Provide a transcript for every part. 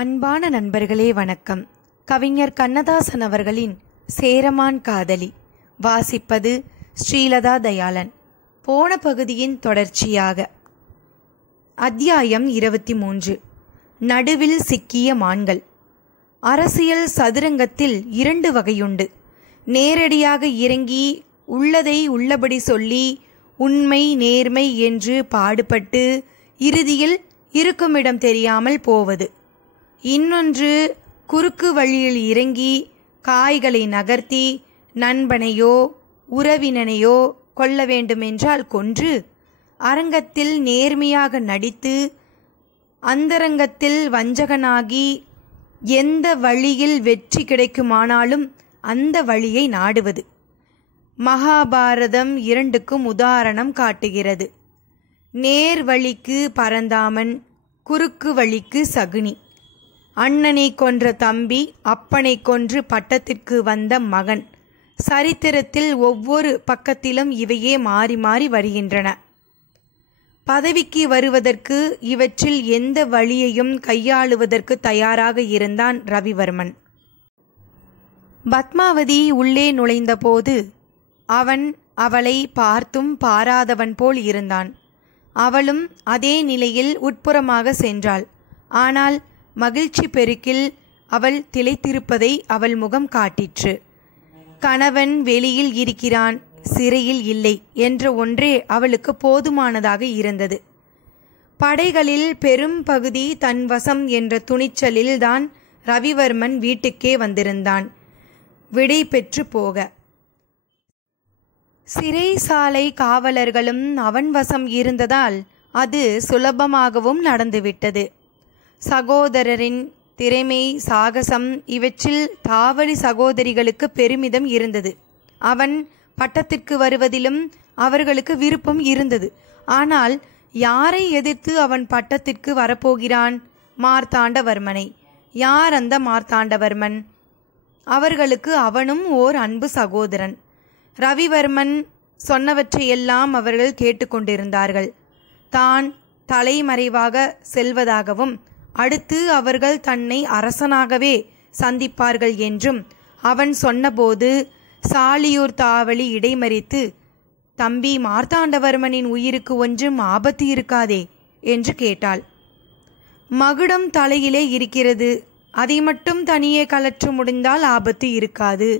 அன்பான நண்பர்களே வணக்கம். கவிஞர் கண்ணதாசன் அவர்களின் சேரமான் காதலி வாசிப்பது ஸ்ரீலதா தயாளன். போன பகுதியின் தொடர்ச்சியாக அத்தியாயம் 23. நடுவில் சிக்கிய மான்கள். அரசியல் சதுரங்கத்தில் 2 வகையுண்டு. நேரடியாக இறங்கி உள்ளதை உள்ளபடி சொல்லி உண்மை நேர்மை என்று பாடுபட்டு இறுதியில் இருக்குமிடம் தெரியாமல் போவது. இன்னொன்று குறுக்கு வழியில் இறங்கி காய்களை நகர்த்தி நண்பனையோ உறவினனையோ கொல்ல வேண்டுமென்றால் கொன்று அரங்கத்தில் நேர்மையாக நடித்து அந்தரங்கத்தில் வஞ்சகனாகி எந்த வழியில் வெற்றி கிடைக்குமானாலும் அந்த வழியை நாடுவது. மகாபாரதம் 2க்கும் உதாரணம் காட்டுகிறது. நேர் வழிக்கு பரந்தாமன், குறுக்கு வழிக்கு சகுனி. அண்ணனை கொன்ற தம்பி, அப்பனை கொன்று பட்டத்திற்கு வந்த மகன். சரித்திரத்தில் ஒவ்வொரு பக்கத்திலும் இவையே மாறி மாறி வருகின்றன. பதவிக்கு வருவதற்கு இவற்றில் எந்த வழியையும் கையாளுவதற்கு தயாராக இருந்தான் ரவிவர்மன். பத்மாவதி உள்ளே நுழைந்தபோது அவன் அவளை பார்த்தும் பாராதவன் போல் இருந்தான். அவளும் அதே நிலையில் உட்புறமாக சென்றாள். ஆனால் மகிழ்ச்சி பெருக்கில் அவள் திளைத்திருப்பதை அவள் முகம் காட்டிற்று. கணவன் வெளியில் இருக்கிறான், சிறையில் இல்லை என்ற ஒன்றே அவளுக்கு போதுமானதாக இருந்தது. படைகளில் பெரும் பகுதி தன் வசம் என்ற துணிச்சலில் தான் ரவிவர்மன் வீட்டுக்கே வந்திருந்தான், விடை பெற்று போக. சிறைசாலை காவலர்களும் அவன் வசம் இருந்ததால் அது சுலபமாகவும் நடந்துவிட்டது. சகோதரரின் திறமை, சாகசம் இவற்றில் தாவளி சகோதரிகளுக்கு பெருமிதம் இருந்தது. அவன் பட்டத்திற்கு வருவதிலும் அவர்களுக்கு விருப்பம் இருந்தது. ஆனால் யாரை எதிர்த்து அவன் பட்டத்திற்கு வரப்போகிறான்? மார்த்தாண்டவர்மனை. யார் அந்த மார்த்தாண்டவர்மன்? அவர்களுக்கு அவனும் ஓர் அன்பு சகோதரன். ரவிவர்மன் சொன்னவற்றையெல்லாம் அவர்கள் கேட்டுக்கொண்டிருந்தார்கள். தான் தலைமறைவாக செல்வதாகவும் அடுத்து அவர்கள் தன்னை அரசனாகவே சந்திப்பார்கள் என்றும் அவன் சொன்னபோது சாலியூர் தாவளி இடைமறித்து, தம்பி மார்த்தாண்டவர்மனின் உயிருக்கு ஒன்றும் ஆபத்து இருக்காதே என்று கேட்டாள். மகுடம் தலையிலே இருக்கிறது, அதை மட்டும் தனியே கலற்ற முடிந்தால் ஆபத்து இருக்காது.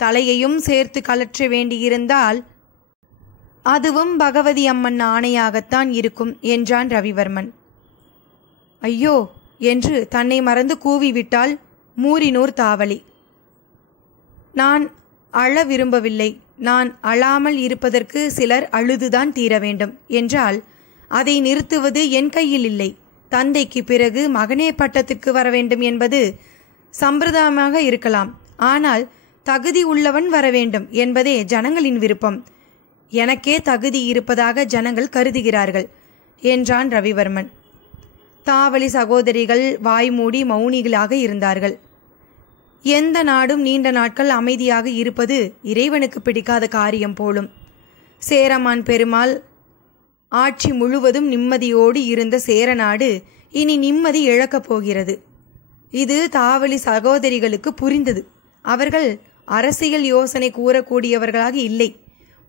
தலையையும் சேர்த்து கலற்ற வேண்டியிருந்தால் அதுவும் பகவதி அம்மன் ஆணையாகத்தான் இருக்கும் என்றான் ரவிவர்மன். ஐயோ என்று தன்னை மறந்து கூவிவிட்டாள் மூரினூர் தாவளி. நான் அழ விரும்பவில்லை. நான் அழாமல் இருப்பதற்கு சிலர் அழுதுதான் தீர வேண்டும் என்றால் அதை நிறுத்துவது என் கையில் இல்லை. தந்தைக்கு பிறகு மகனே பட்டத்திற்கு வர வேண்டும் என்பது சம்பிரதாயமாக இருக்கலாம். ஆனால் தகுதி உள்ளவன் வர வேண்டும் என்பதே ஜனங்களின் விருப்பம். எனக்கே தகுதி இருப்பதாக ஜனங்கள் கருதுகிறார்கள் என்றான் ரவிவர்மன். தாவளி சகோதரிகள் வாய்மூடி மௌனிகளாக இருந்தார்கள். எந்த நாடும் நீண்ட நாட்கள் அமைதியாக இருப்பது இறைவனுக்கு பிடிக்காத காரியம் போலும். சேரமான் பெருமாள் ஆட்சி முழுவதும் நிம்மதியோடு இருந்த சேரநாடு இனி நிம்மதி இழக்கப் போகிறது. இது தாவளி சகோதரிகளுக்கு புரிந்தது. அவர்கள் அரசியல் யோசனை கூறக்கூடியவர்களாக இல்லை.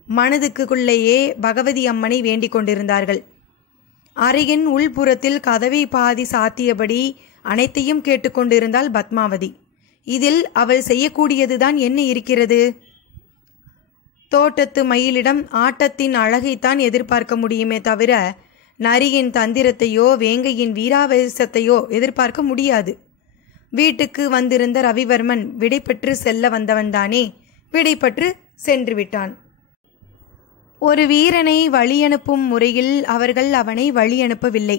மனதுக்குள்ளேயே பகவதி அம்மனை வேண்டிக் கொண்டிருந்தார்கள். அறையின் உள்புறத்தில் கதவை பாதி சாத்தியபடி அனைத்தையும் கேட்டுக்கொண்டிருந்தாள் பத்மாவதி. இதில் அவள் செய்யக்கூடியதுதான் என்ன இருக்கிறது? தோட்டத்து மயிலிடம் ஆட்டத்தின் அழகைத்தான் எதிர்பார்க்க முடியுமே தவிர நரியின் தந்திரத்தையோ வேங்கையின் வீராவேசத்தையோ எதிர்பார்க்க முடியாது. வீட்டுக்கு வந்திருந்த ரவிவர்மன் விடைபெற்று செல்ல வந்தவன்தானே. விடைபெற்று சென்று விட்டான். ஒரு வீரனை வழியனுப்பும் முறையில் அவர்கள் அவனை வழியனுப்பவில்லை.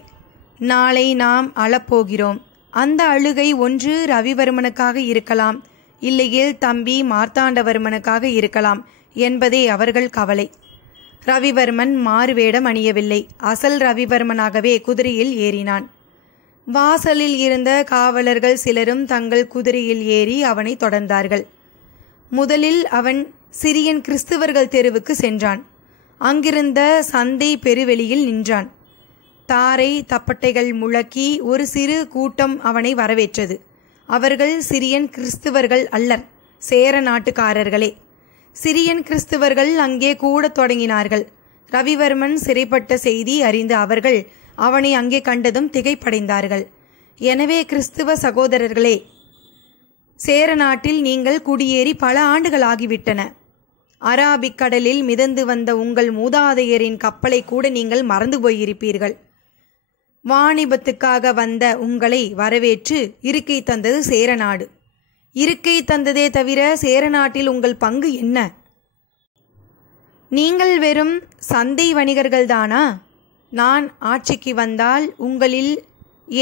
நாளை நாம் அழப்போகிறோம். அந்த அழுகை ஒன்று ரவிவர்மனுக்காக இருக்கலாம், இல்லையில் தம்பி மார்த்தாண்டவர்மனுக்காக இருக்கலாம் என்பதே அவர்கள் கவலை. ரவிவர்மன் மாறுவேடம் அணியவில்லை. அசல் ரவிவர்மனாகவே குதிரையில் ஏறினான். வாசலில் இருந்த காவலர்கள் சிலரும் தங்கள் குதிரையில் ஏறி அவனை தொடர்ந்தார்கள். முதலில் அவன் சிரியன் கிறிஸ்தவர்கள் தெருவுக்கு சென்றான். அங்கிருந்த சந்தை பெருவெளியில் நின்றான். தாரை தப்பட்டைகள் முழக்கி ஒரு சிறு கூட்டம் அவனை வரவேற்றது. அவர்கள் சிரியன் கிறிஸ்துவர்கள் அல்லர், சேர நாட்டுக்காரர்களே. சிரியன் கிறிஸ்துவர்கள் அங்கே கூடத் தொடங்கினார்கள். ரவிவர்மன் சிறைப்பட்ட செய்தி அறிந்த அவர்கள் அவனை அங்கே கண்டதும் திகைப்படைந்தார்கள். எனவே கிறிஸ்துவ சகோதரர்களே, சேர நாட்டில் நீங்கள் குடியேறி பல ஆண்டுகள் ஆகிவிட்டன. அராபிக் கடலில் மிதந்து வந்த உங்கள் மூதாதையரின் கப்பலை கூட நீங்கள் மறந்து போயிருப்பீர்கள். வாணிபத்துக்காக வந்த உங்களை வரவேற்று இருக்கை தந்தது சேரநாடு. இருக்கை தந்ததே தவிர சேர நாட்டில் உங்கள் பங்கு என்ன? நீங்கள் வெறும் சந்தை வணிகர்கள்தானா? நான் ஆட்சிக்கு வந்தால் உங்களில்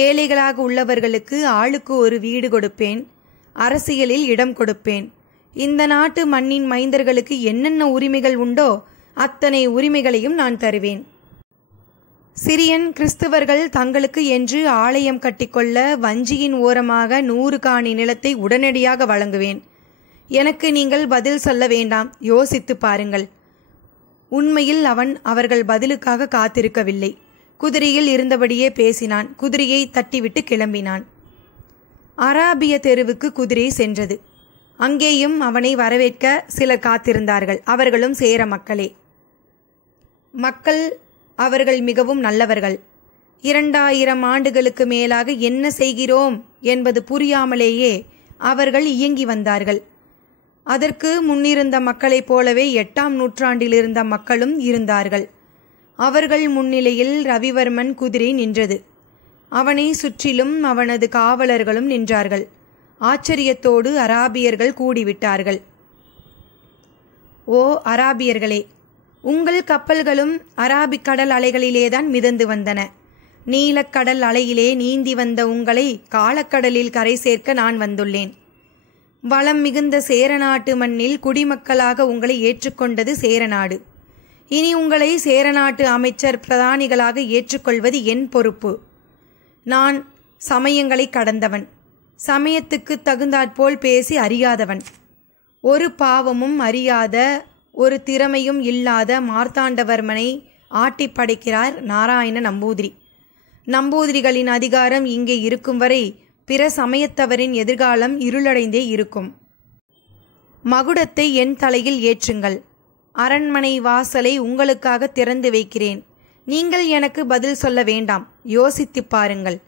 ஏழைகளாக உள்ளவர்களுக்கு ஆளுக்கு ஒரு வீடு கொடுப்பேன், அரசியலில் இடம் கொடுப்பேன். இந்த நாட்டு மண்ணின் மைந்தர்களுக்கு என்னென்ன உரிமைகள் உண்டோ அத்தனை உரிமைகளையும் நான் தருவேன். சிரியன் கிறிஸ்தவர்கள் தங்களுக்கு என்று ஆலயம் கட்டிக்கொள்ள வஞ்சியின் ஓரமாக 100 காணி நிலத்தை உடனடியாக வழங்குவேன். எனக்கு நீங்கள் பதில் சொல்ல வேண்டாம், யோசித்து பாருங்கள். உண்மையில் அவன் அவர்கள் பதிலுக்காக காத்திருக்கவில்லை. குதிரையில் இருந்தபடியே பேசினான். குதிரையை தட்டிவிட்டு கிளம்பினான். அராபிய தெருவுக்கு குதிரை சென்றது. அங்கேயும் அவனை வரவேற்க சிலர் காத்திருந்தார்கள். அவர்களும் சேர மக்களே. மக்கள் அவர்கள் மிகவும் நல்லவர்கள். 2000 ஆண்டுகளுக்கு மேலாக என்ன செய்கிறோம் என்பது புரியாமலேயே அவர்கள் இயங்கி வந்தார்கள். அதற்கு முன்னிருந்த மக்களைப் போலவே 8ஆம் நூற்றாண்டில் இருந்த மக்களும் இருந்தார்கள். அவர்கள் முன்னிலையில் ரவிவர்மன் குதிரை நின்றது. அவனை சுற்றிலும் அவனது காவலர்களும் நின்றார்கள். ஆச்சரியத்தோடு அராபியர்கள் கூடிவிட்டார்கள். ஓ அராபியர்களே, உங்கள் கப்பல்களும் அராபிக் கடல் அலைகளிலேதான் மிதந்து வந்தன. நீலக்கடல் அலையிலே நீந்தி வந்த உங்களை காலக்கடலில் கரை சேர்க்க நான் வந்துள்ளேன். வளம் மிகுந்த சேரநாட்டு மண்ணில் குடிமக்களாக உங்களை ஏற்றுக்கொண்டது சேரநாடு. இனி உங்களை சேரநாட்டு அமைச்சர் பிரதானிகளாக ஏற்றுக்கொள்வது என் பொறுப்பு. நான் சமயங்களை கடந்தவன், சமயத்துக்கு தகுந்தாற்போல் பேசி அறியாதவன். ஒரு பாவமும் அறியாத, ஒரு திறமையும் இல்லாத மார்த்தாண்டவர்மனை ஆட்டி படைக்கிறார் நாராயண நம்பூதிரி. நம்பூதிரிகளின் அதிகாரம் இங்கே இருக்கும் வரை பிற சமயத்தவரின் எதிர்காலம் இருளடைந்தே இருக்கும். மகுடத்தை என் தலையில் ஏற்றுங்கள். அரண்மனை வாசலை உங்களுக்காக திறந்து வைக்கிறேன். நீங்கள் எனக்கு பதில் சொல்ல வேண்டாம், யோசித்து பாருங்கள்.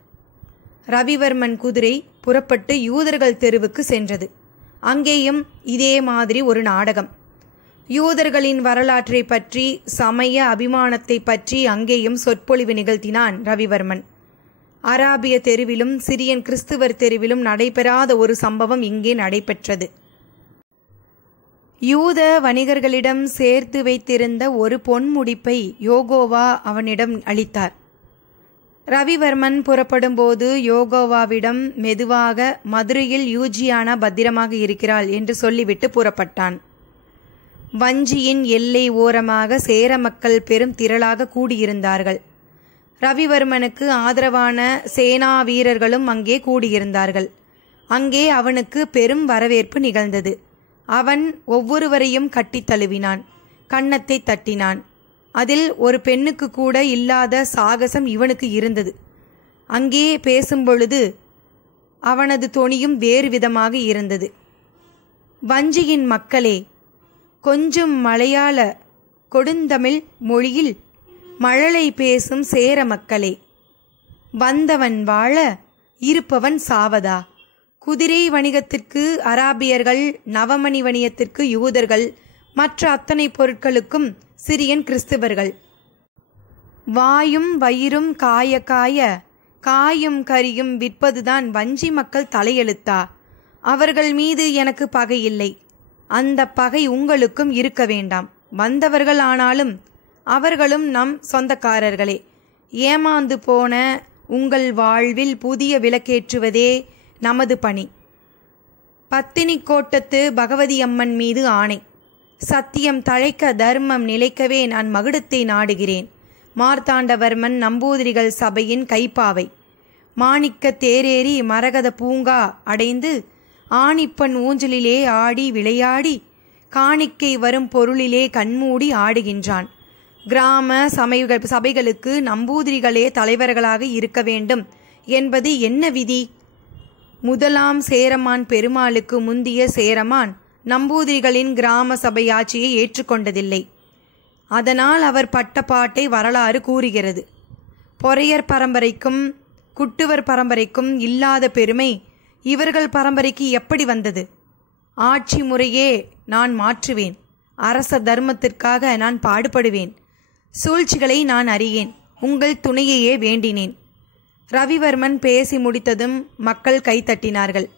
ரவிவர்மன் குதிரை புறப்பட்டு யூதர்கள் தெருவுக்கு சென்றது. அங்கேயும் இதே மாதிரி ஒரு நாடகம். யூதர்களின் வரலாற்றை பற்றி, சமய அபிமானத்தை பற்றி அங்கேயும் சொற்பொழிவு நிகழ்த்தினான் ரவிவர்மன். அராபிய தெருவிலும் சிரியன் கிறிஸ்துவர் தெருவிலும் நடைபெறாத ஒரு சம்பவம் இங்கே நடைபெற்றது. யூத வணிகர்களிடம் சேர்த்து வைத்திருந்த ஒரு பொன்முடிப்பை யோகோவா அவனிடம் அளித்தார். ரவிவர்மன் புறப்படும் போது யோகோவாவிடம் மெதுவாக மதுரையில் யூஜியானா பத்திரமாக இருக்கிறாள் என்று சொல்லிவிட்டு புறப்பட்டான். வஞ்சியின் எல்லை ஓரமாக சேர மக்கள் பெரும் திரளாக கூடியிருந்தார்கள். ரவிவர்மனுக்கு ஆதரவான சேனா வீரர்களும் அங்கே கூடியிருந்தார்கள். அங்கே அவனுக்கு பெரும் வரவேற்பு நிகழ்ந்தது. அவன் ஒவ்வொருவரையும் கட்டி தழுவினான், கன்னத்தை தட்டினான். அதில் ஒரு பெண்ணுக்கு கூட இல்லாத சாகசம் இவனுக்கு இருந்தது. அங்கே பேசும்பொழுது அவனது தொனியும் வேறு விதமாக இருந்தது. வஞ்சியின் மக்களே, கொஞ்சம் மலையாள கொடுந்தமிழ் மொழியில் மழலை பேசும் சேர மக்களே, வந்தவன் வாழ இருப்பவன் சாவதா? குதிரை வணிகத்திற்கு அராபியர்கள், நவமணி வணிகத்திற்கு யூதர்கள், மற்ற அத்தனை பொருட்களுக்கும் சிரியன் கிறிஸ்துவர்கள். வாயும் வயிறும் காய காய காயும் கரியும் விற்பதுதான் வஞ்சி மக்கள் தலையெழுத்தா? அவர்கள் மீது எனக்கு பகை இல்லை. அந்த பகை உங்களுக்கும் இருக்க வேண்டாம். வந்தவர்கள் ஆனாலும் அவர்களும் நம் சொந்தக்காரர்களே. ஏமாந்து போன உங்கள் வாழ்வில் புதிய விளக்கேற்றுவதே நமது பணி. பத்தினி கோட்டத்து பகவதி அம்மன் மீது ஆணை, சத்தியம் தழைக்க தர்மம் நிலைக்கவே நான் மகுடத்தை நாடுகிறேன். மார்த்தாண்டவர்மன் நம்பூதிரிகள் சபையின் கைப்பாவை. மாணிக்க தேரேறி மரகத பூங்கா அடைந்து ஆணிப்பன் ஊஞ்சலிலே ஆடி விளையாடி காணிக்கை வரும் பொருளிலே கண்மூடி ஆடுகின்றான். கிராம சபைகளுக்கு நம்பூதிரிகளே தலைவர்களாக இருக்க வேண்டும் என்பது என்ன விதி? முதலாம் சேரமான் பெருமாளுக்கு முந்திய சேரமான் நம்பூதிரிகளின் கிராம சபை ஆட்சியை ஏற்றுக்கொண்டதில்லை. அதனால் அவர் பட்ட பாட்டை வரலாறு கூறுகிறது. பொறையர் பரம்பரைக்கும் குட்டுவர் பரம்பரைக்கும் இல்லாத பெருமை இவர்கள் பரம்பரைக்கு எப்படி வந்தது? ஆட்சி முறையே நான் மாற்றுவேன், அரச தர்மத்திற்காக நான் பாடுபடுவேன், சூழ்ச்சிகளை நான் அறியேன், உங்கள் துணையையே வேண்டினேன். ரவிவர்மன் பேசி முடித்ததும் மக்கள் கைத்தட்டினார்கள்.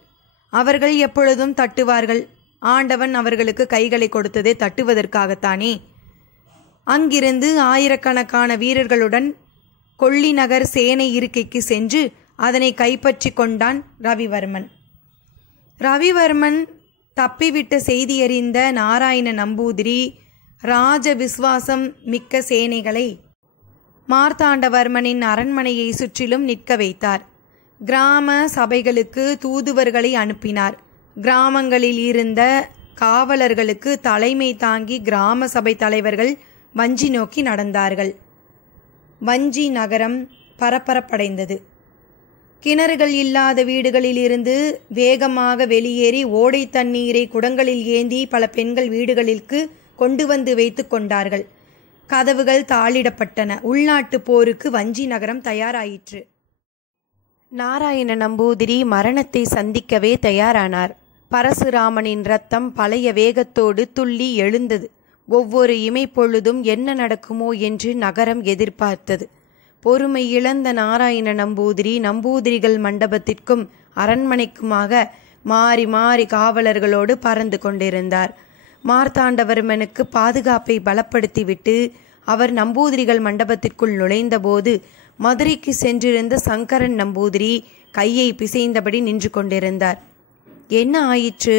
அவர்கள் எப்பொழுதும் தட்டுவார்கள். ஆண்டவன் அவர்களுக்கு கைகளை கொடுத்ததே தட்டுவதற்காகத்தானே. அங்கிருந்து ஆயிரக்கணக்கான வீரர்களுடன் கொள்ளி நகர் சேனை இருக்கைக்கு சென்று அதனை கைப்பற்றி கொண்டான் ரவிவர்மன். ரவிவர்மன் தப்பிவிட்ட செய்தியறிந்த நாராயண நம்பூதிரி ராஜ விசுவாசம் மிக்க சேனைகளை மார்த்தாண்டவர்மனின் அரண்மனையை சுற்றிலும் நிற்க வைத்தார். கிராம சபைகளுக்கு தூதுவர்களை அனுப்பினார். கிராமங்களில் இருந்த காவலர்களுக்கு தலைமை தாங்கி கிராம சபை தலைவர்கள் வஞ்சி நோக்கி நடந்தார்கள். வஞ்சி நகரம் பரபரப்படைந்தது. கிணறுகள் இல்லாத வீடுகளில் இருந்து வேகமாக வெளியேறி ஓடை தண்ணீரை குடங்களில் ஏந்தி பல பெண்கள் வீடுகளிற்கு கொண்டு வந்து வைத்து கொண்டார்கள். கதவுகள் தாளிடப்பட்டன. உள்நாட்டு போருக்கு வஞ்சி நகரம் தயாராயிற்று. நாராயண நம்பூதிரி மரணத்தை சந்திக்கவே தயாரானார். பரசுராமனின் இரத்தம் பழைய வேகத்தோடு துள்ளி எழுந்தது. ஒவ்வொரு இமைப்பொழுதும் என்ன நடக்குமோ என்று நகரம் எதிர்பார்த்தது. பொறுமை இழந்த நாராயண நம்பூதிரி நம்பூதிரிகள் மண்டபத்திற்கும் அரண்மனைக்குமாக மாறி மாறி காவலர்களோடு பறந்து கொண்டிருந்தார். மார்த்தாண்டவர்மனுக்கு பாதுகாப்பை பலப்படுத்திவிட்டு அவர் நம்பூதிரிகள் மண்டபத்திற்குள் நுழைந்தபோது மதுரைக்கு சென்றிருந்த சங்கரன் நம்பூதிரி கையை பிசைந்தபடி நின்று கொண்டிருந்தார். என்ன ஆயிற்று?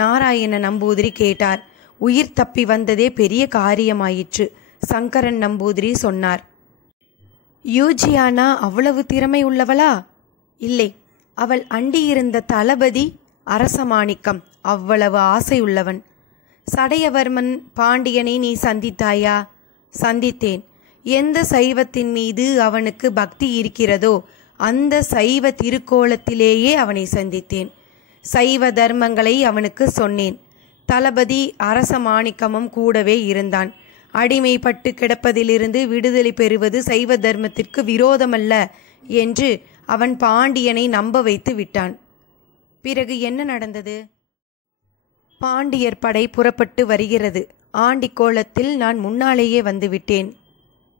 நாராயண நம்பூதிரி கேட்டார். உயிர் தப்பி வந்ததே பெரிய காரியமாயிற்று, சங்கரன் நம்பூதிரி சொன்னார். யூஜியானா அவ்வளவு திறமை உள்ளவளா? இல்லை, அவள் அண்டியிருந்த தளபதி அரசமாணிக்கம் அவ்வளவு ஆசை உள்ளவன். சடையவர்மன் பாண்டியனை நீ சந்தித்தாயா? சந்தித்தேன். எந்த சைவத்தின் மீது அவனுக்கு பக்தி இருக்கிறதோ அந்த சைவ திருக்கோலத்திலேயே அவனை சந்தித்தேன். சைவ தர்மங்களை அவனுக்கு சொன்னேன். தளபதி அரசமாணிக்கமும் கூடவே இருந்தான். அடிமைப்பட்டு கிடப்பதிலிருந்து விடுதலை பெறுவது சைவ தர்மத்திற்கு விரோதமல்ல என்று அவன் பாண்டியனை நம்ப வைத்து விட்டான். பிறகு என்ன நடந்தது? பாண்டியர் படை புறப்பட்டு வருகிறது. ஆண்டிக்கோலத்தில் நான் முன்னாலேயே வந்துவிட்டேன்.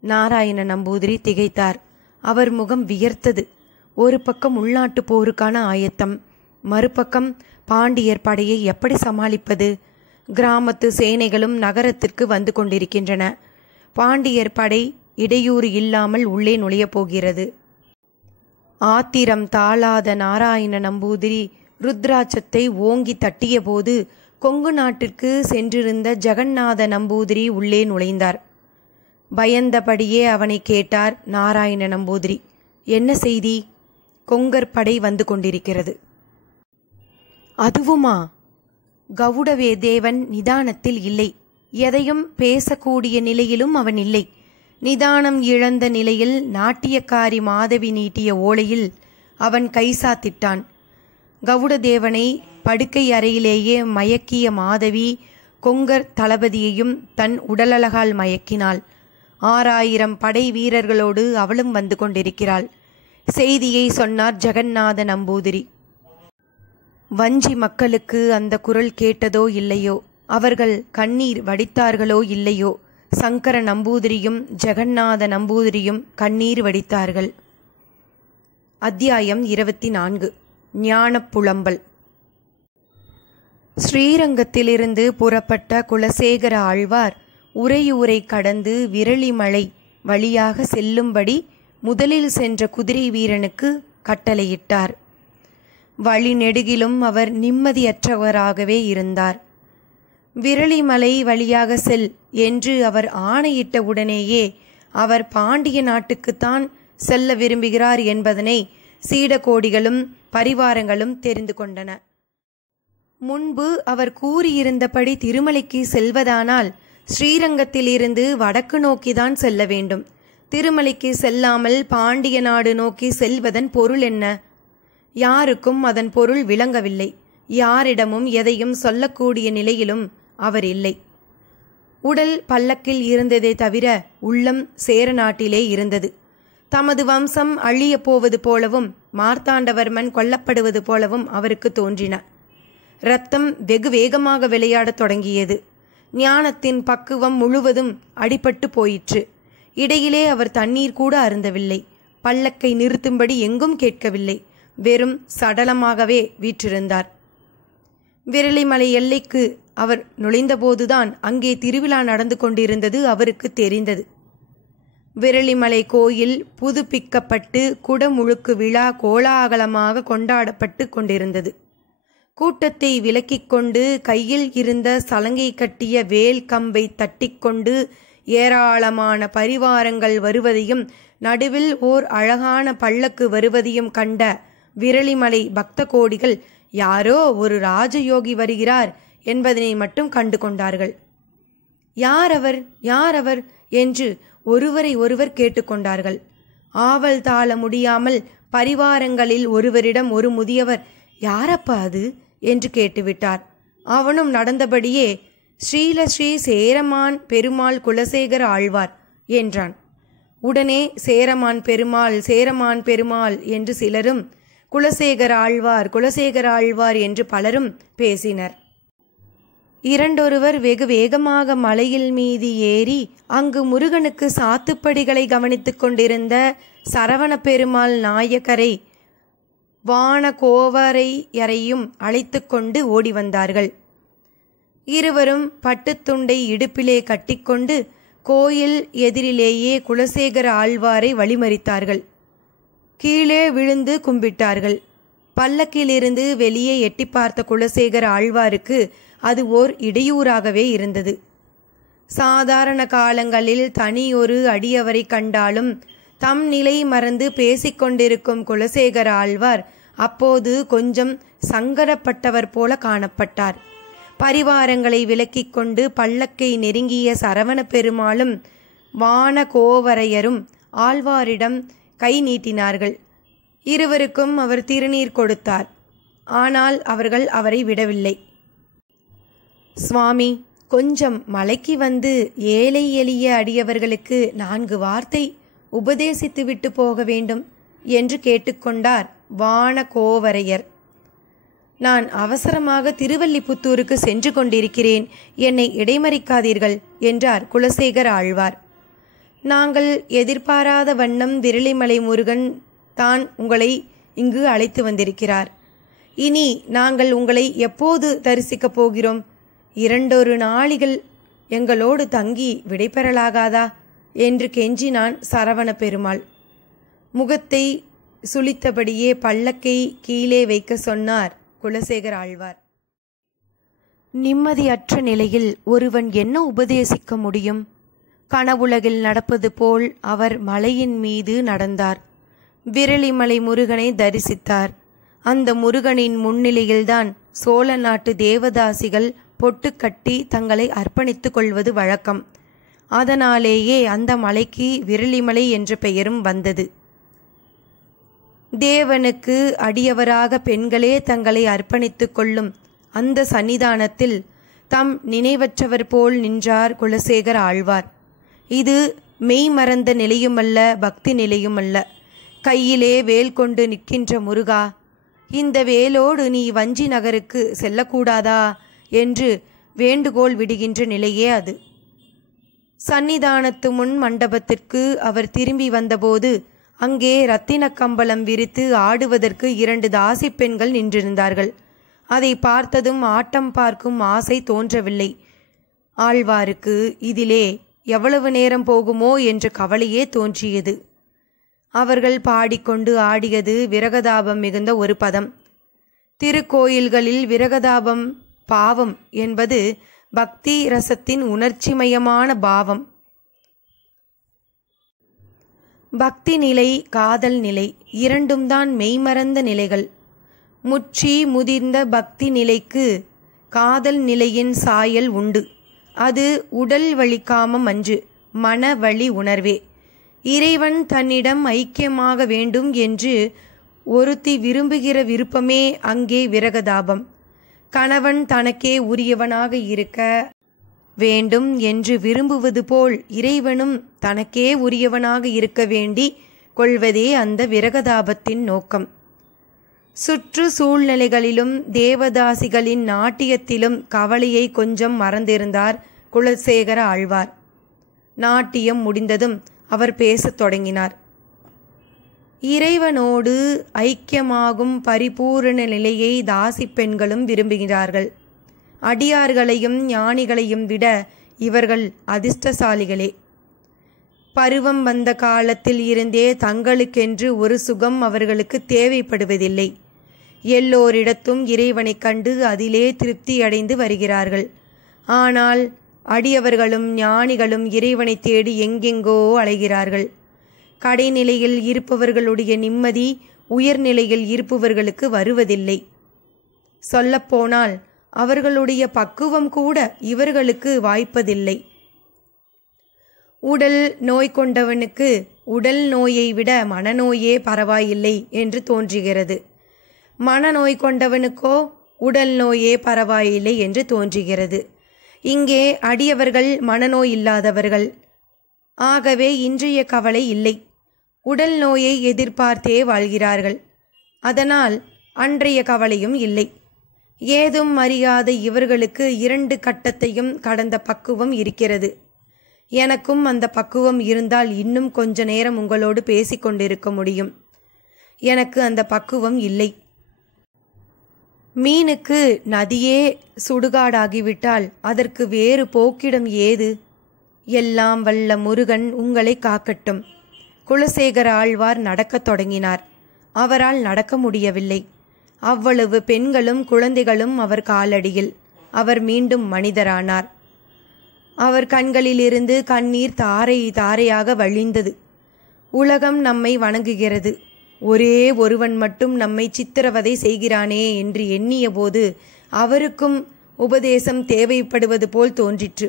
நாராயண நம்பூதிரி திகைத்தார். அவர் முகம் வியர்த்தது. ஒரு பக்கம் உள்நாட்டு போருக்கான ஆயத்தம், மறுபக்கம் பாண்டியர் படையை எப்படி சமாளிப்பது? கிராமத்து சேனைகளும் நகரத்திற்கு வந்து கொண்டிருக்கின்றன. பாண்டியர் படை இடையூறு இல்லாமல் உள்ளே நுழையப் போகிறது. ஆத்திரம் தாளாத நாராயண நம்பூதிரி ருத்ராட்சத்தை ஓங்கி தட்டிய போது கொங்கு நாட்டிற்கு சென்றிருந்த ஜெகநாத நம்பூதிரி உள்ளே நுழைந்தார். பயந்தபடியே அவனை கேட்டார் நாராயண நம்பூதிரி. என்ன செய்தி? கொங்கர் படை வந்து கொண்டிருக்கிறது. அதுவுமா? கவுடவே தேவன் நிதானத்தில் இல்லை. எதையும் பேசக்கூடிய நிலையிலும் அவன் இல்லை. நிதானம் இழந்த நிலையில் நாட்டியக்காரி மாதவி நீட்டிய ஓலையில் அவன் கைசாத்திட்டான். கவுடதேவனை படுக்கை அறையிலேயே மயக்கிய மாதவி கொங்கர் தளபதியையும் தன் உடலழகால் மயக்கினாள். 6000 படை வீரர்களோடு அவளும் வந்து கொண்டிருக்கிறாள். செய்தியை சொன்னார் ஜெகநாத நம்பூதிரி. வஞ்சி மக்களுக்கு அந்த குரல் கேட்டதோ இல்லையோ, அவர்கள் கண்ணீர் வடித்தார்களோ இல்லையோ, சங்கர நம்பூதிரியும் ஜெகநாத நம்பூதிரியும் கண்ணீர் வடித்தார்கள். அத்தியாயம் 24. ஞானப்புலம்பல். ஸ்ரீரங்கத்திலிருந்து புறப்பட்ட குலசேகர ஆழ்வார் உறையூரை கடந்து விரலிமலை வழியாக செல்லும்படி முதலில் சென்ற குதிரை வீரனுக்கு கட்டளையிட்டார். வழி நெடுகிலும் அவர் நிம்மதியற்றவராகவே இருந்தார். விரலிமலை வழியாக செல் என்று அவர் ஆணையிட்ட உடனேயே அவர் பாண்டிய நாட்டுக்குத்தான் செல்ல விரும்புகிறார் என்பதனை சீடகோடிகளும் பரிவாரங்களும் தெரிந்து கொண்டன. முன்பு அவர் கூறியிருந்தபடி திருமலைக்கு செல்வதானால் ஸ்ரீரங்கத்திலிருந்து வடக்கு நோக்கிதான் செல்ல வேண்டும். திருமலைக்கு செல்லாமல் பாண்டிய நாடு நோக்கி செல்வதன் பொருள் என்ன? யாருக்கும் அதன் பொருள் விளங்கவில்லை. யாரிடமும் எதையும் சொல்லக்கூடிய நிலையிலும் அவர் இல்லை. உடல் பல்லக்கில் இருந்ததே தவிர உள்ளம் சேர நாட்டிலே இருந்தது. தமது வம்சம் அழியப் போவது போலவும் மார்த்தாண்டவர்மன் கொல்லப்படுவது போலவும் அவருக்கு தோன்றின. இரத்தம் வெகு வேகமாக விளையாடத் தொடங்கியது. ஞானத்தின் பக்குவம் முழுவதும் அடிபட்டு போயிற்று. இடையிலே அவர் தண்ணீர் கூட அருந்தவில்லை. பல்லக்கை நிறுத்தும்படி எங்கும் கேட்கவில்லை. வெறும் சடலமாகவே வீற்றிருந்தார். விரலிமலை எல்லைக்கு அவர் நுழைந்தபோதுதான் அங்கே திருவிழா நடந்து கொண்டிருந்தது அவருக்கு தெரிந்தது. விரலிமலை கோயில் புதுப்பிக்கப்பட்டு குடமுழுக்கு விழா கோலாகலமாக கொண்டாடப்பட்டு கொண்டிருந்தது. கூட்டத்தை விலக்கிக் கொண்டு கையில் இருந்த சலங்கை கட்டிய வேல் கம்பை தட்டிக்கொண்டு ஏராளமான பரிவாரங்கள் வருவதையும் நடுவில் ஓர் அழகான பல்லக்கு வருவதையும் கண்ட விரலிமலை பக்த கோடிகள் யாரோ ஒரு ராஜயோகி வருகிறார் என்பதனை மட்டும் கண்டு கொண்டார்கள். யார் அவர், யார் அவர் என்று ஒருவரை ஒருவர் கேட்டுக்கொண்டார்கள். ஆவல் தாழ முடியாமல் பரிவாரங்களில் ஒருவரிடம் ஒரு முதியவர், யாரப்பா அது என்று கேட்டுவிட்டார். அவனும் நடந்தபடியே ஸ்ரீலஸ்ரீ சேரமான் பெருமாள் குலசேகர ஆழ்வார் என்றான். உடனே சேரமான் பெருமாள், சேரமான் பெருமாள் என்று சிலரும், குலசேகர ஆழ்வார், குலசேகர ஆழ்வார் என்று பலரும் பேசினர். இரண்டொருவர் வெகு வேகமாக மலையில் மீது ஏறி அங்கு முருகனுக்கு சாத்துப்படிகளை கவனித்துக் கொண்டிருந்த சரவண பெருமாள் நாயக்கரை வானகோவரையரையும் அழைத்து கொண்டு ஓடி வந்தார்கள். இருவரும் பட்டுத்துண்டை இடுப்பிலே கட்டிக்கொண்டு கோயில் எதிரிலேயே குலசேகர ஆழ்வாரை வழிமறித்தார்கள். கீழே விழுந்து கும்பிட்டார்கள். பல்லக்கிலிருந்து வெளியே எட்டி பார்த்த குலசேகர ஆழ்வாருக்கு அது ஓர் இடையூறாகவே இருந்தது. சாதாரண காலங்களில் தனியொரு அடியவரை கண்டாலும் தம் நிலை மறந்து பேசிக்கொண்டிருக்கும் குலசேகர ஆழ்வார் அப்போது கொஞ்சம் சங்கடப்பட்டவர் போல காணப்பட்டார். பரிவாரங்களை விலக்கிக் கொண்டு பல்லக்கை நெருங்கிய சரவண பெருமாளும் வானகோவரையரும் ஆழ்வாரிடம் கை நீட்டினார்கள். இருவருக்கும் அவர் திருநீர் கொடுத்தார். ஆனால் அவர்கள் அவரை விடவில்லை. சுவாமி, கொஞ்சம் மலைக்கு வந்து ஏழை எளிய அடியவர்களுக்கு 4 வார்த்தை உபதேசித்து விட்டு போக வேண்டும் என்று கேட்டுக்கொண்டார் வானகோவரையர். நான் அவசரமாக திருவல்லிபுத்தூருக்கு சென்று கொண்டிருக்கிறேன், என்னை இடைமறிக்காதீர்கள் என்றார் குலசேகர ஆழ்வார். நாங்கள் எதிர்பாராத வண்ணம் விரலிமலை முருகன் தான் உங்களை இங்கு அழைத்து வந்திருக்கிறார். இனி நாங்கள் உங்களை எப்போது தரிசிக்கப் போகிறோம்? 2 நாளிகள் எங்களோடு தங்கி விடைபெறலாகாதா என்று கெஞ்சினான் சரவண பெருமாள். முகத்தை சுளித்தபடியே பல்லக்கை கீழே வைக்க சொன்னார் குலசேகர ஆழ்வார். நிம்மதியற்ற நிலையில் ஒருவன் என்ன உபதேசிக்க முடியும்? கனவுலகில் நடப்பது போல் அவர் மலையின் மீது நடந்தார். விரலிமலை முருகனை தரிசித்தார். அந்த முருகனின் முன்னிலையில்தான் சோழ நாட்டு தேவதாசிகள் பொட்டு கட்டி தங்களை அர்ப்பணித்துக் கொள்வது வழக்கம். அதனாலேயே அந்த மலைக்கு விரலிமலை என்ற பெயரும் வந்தது. தேவனுக்கு அடியவராக பெண்களே தங்களை அர்ப்பணித்துக் கொள்ளும் அந்த சன்னிதானத்தில் தம் நினைவற்றவர் போல் நின்றார் குலசேகர ஆழ்வார். இது மெய் மறந்த நிலையுமல்ல, பக்தி நிலையுமல்ல. கையிலே வேல் கொண்டு நிற்கின்ற முருகா, இந்த வேலோடு நீ வஞ்சி நகருக்கு செல்லக்கூடாதா என்று வேண்டுகோள் விடுகின்ற நிலையே அது. சன்னிதானத்து முன் மண்டபத்திற்கு அவர் திரும்பி வந்தபோது அங்கே இரத்தின கம்பளம் விரித்து ஆடுவதற்கு 2 தாசி பெண்கள் நின்றிருந்தார்கள். அதை பார்த்ததும் ஆட்டம் பார்க்கும் ஆசை தோன்றவில்லை. ஆழ்வாருக்கு இதிலே எவ்வளவு நேரம் போகுமோ என்ற கவலையே தோன்றியது. அவர்கள் பாடிக்கொண்டு ஆடியது விரகதாபம் மிகுந்த ஒரு பதம். திருக்கோயில்களில் விரகதாபம் பாவம் என்பது பக்தி ரசத்தின் உணர்ச்சிமயமான பாவம். பக்தி நிலை, காதல் நிலை இரண்டும் தான் மெய்மறந்த நிலைகள். முற்றி முதிர்ந்த பக்தி நிலைக்கு காதல் நிலையின் சாயல் உண்டு. அது உடல் வழி காமம் அன்று, மன வழி உணர்வே. இறைவன் தன்னிடம் ஐக்கியமாக வேண்டும் என்று ஒருத்தி விரும்புகிற விருப்பமே அங்கே விரகதாபம். கணவன் தனக்கே உரியவனாக இருக்க வேண்டும் என்று விரும்புவது போல் இறைவனும் தனக்கே உரியவனாக இருக்க வேண்டி கொள்வதே அந்த விரகதாபத்தின் நோக்கம். சுற்று சூழ்நிலைகளிலும் தேவதாசிகளின் நாட்டியத்திலும் கவலையை கொஞ்சம் மறந்திருந்தார் குலசேகர ஆழ்வார். நாட்டியம் முடிந்ததும் அவர் பேசத் தொடங்கினார். இறைவனோடு ஐக்கியமாகும் பரிபூரண நிலையை தாசி பெண்களும் விரும்புகிறார்கள். அடியார்களையும் ஞானிகளையும் விட இவர்கள் அதிர்ஷ்டசாலிகளே. பருவம் வந்த காலத்தில் இருந்தே தங்களுக்கென்று ஒரு சுகம் அவர்களுக்கு தேவைப்படுவதில்லை. எல்லோரிடத்தும் இறைவனைக் கண்டு அதிலே திருப்தி அடைந்து வருகிறார்கள். ஆனால் அடியவர்களும் ஞானிகளும் இறைவனை தேடி எங்கெங்கோ அலைகிறார்கள். கடைநிலையில் இருப்பவர்களுடைய நிம்மதி உயர்நிலையில் இருப்பவர்களுக்கு வருவதில்லை. சொல்லப்போனால் அவர்களுடைய பக்குவம் கூட இவர்களுக்கு வாய்ப்பதில்லை. உடல் நோய் கொண்டவனுக்கு உடல் நோயை விட மனநோயே பரவாயில்லை என்று தோன்றுகிறது. மனநோய் கொண்டவனுக்கோ உடல் நோயே பரவாயில்லை என்று தோன்றுகிறது. இங்கே அடியவர்கள் மனநோய் இல்லாதவர்கள். ஆகவே இன்றைய கவலை இல்லை. உடல் நோயை எதிர்பார்த்தே வாழ்கிறார்கள். அதனால் அன்றைய கவலையும் இல்லை. ஏதும் அறியாத இவர்களுக்கு 2 கட்டத்தையும் கடந்த பக்குவம் இருக்கிறது. எனக்கும் அந்த பக்குவம் இருந்தால் இன்னும் கொஞ்ச நேரம் உங்களோடு பேசிக்கொண்டிருக்க முடியும். எனக்கு அந்த பக்குவம் இல்லை. மீனுக்கு நதியே சுடுகாடாகிவிட்டால் அதற்கு வேறு போக்கிடம் ஏது? எல்லாம் வல்ல முருகன் உங்களை காக்கட்டும். குலசேகர ஆழ்வார் நடக்கத் தொடங்கினார். அவரால் நடக்க முடியவில்லை. அவ்வளவு பெண்களும் குழந்தைகளும் அவர் காலடியில். அவர் மீண்டும் மனிதரானார். அவர் கண்களிலிருந்து கண்ணீர் தாரை தாரையாக வழிந்தது. உலகம் நம்மை வணங்குகிறது. ஒரே ஒருவன் மட்டும் நம்மை சித்திரவதை செய்கிறானே என்று எண்ணிய போது அவருக்கும் உபதேசம் தேவைப்படுவது போல் தோன்றிற்று.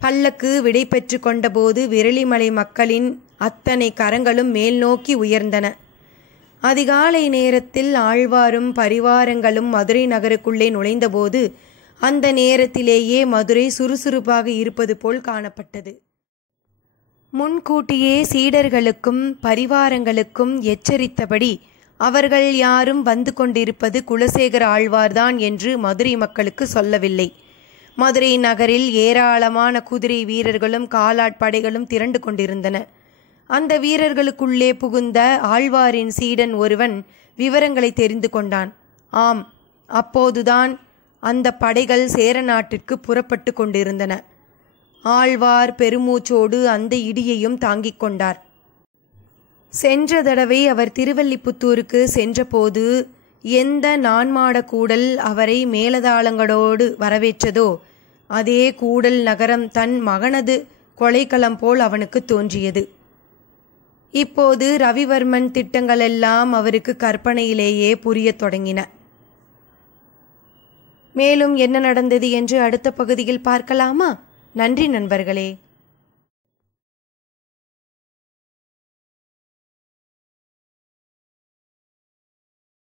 பல்லக்கு விடை பெற்று கொண்டபோது விரலிமலை மக்களின் அத்தனை கரங்களும் மேல் நோக்கி உயர்ந்தன. அதிகாலை நேரத்தில் ஆழ்வாரும் பரிவாரங்களும் மதுரை நகருக்குள்ளே நுழைந்தபோது அந்த நேரத்திலேயே மதுரை சுறுசுறுப்பாக இருப்பது போல் காணப்பட்டது. முன்கூட்டியே சீடர்களுக்கும் பரிவாரங்களுக்கும் எச்சரித்தபடி அவர்கள் யாரும் வந்து கொண்டிருப்பது குலசேகர ஆழ்வார்தான் என்று மதுரை மக்களுக்கு சொல்லவில்லை. மதுரை நகரில் ஏராளமான குதிரை வீரர்களும் காலாட்படைகளும் திரண்டு கொண்டிருந்தன. அந்த வீரர்களுக்குள்ளே புகுந்த ஆழ்வாரின் சீடன் ஒருவன் விவரங்களை தெரிந்து கொண்டான். ஆம், அப்போதுதான் அந்த படைகள் சேர நாட்டிற்கு புறப்பட்டு கொண்டிருந்தன. ஆழ்வார் பெருமூச்சோடு அந்த இடியையும் தாங்கிக் கொண்டார். சென்ற தடவை அவர் திருவல்லிபுத்தூருக்கு சென்றபோது எந்த நான்மாட கூடல் அவரை மேலதாளங்களோடு வரவேற்றதோ அதே கூடல் நகரம் தன் மகனது கொலைக்களம் போல் அவனுக்கு தோன்றியது. இப்போது ரவிவர்மன் திட்டங்களெல்லாம் அவருக்கு கற்பனையிலேயே புரியத் தொடங்கின. மேலும் என்ன நடந்தது என்று அடுத்த பகுதியில் பார்க்கலாமா? நன்றி நண்பர்களே.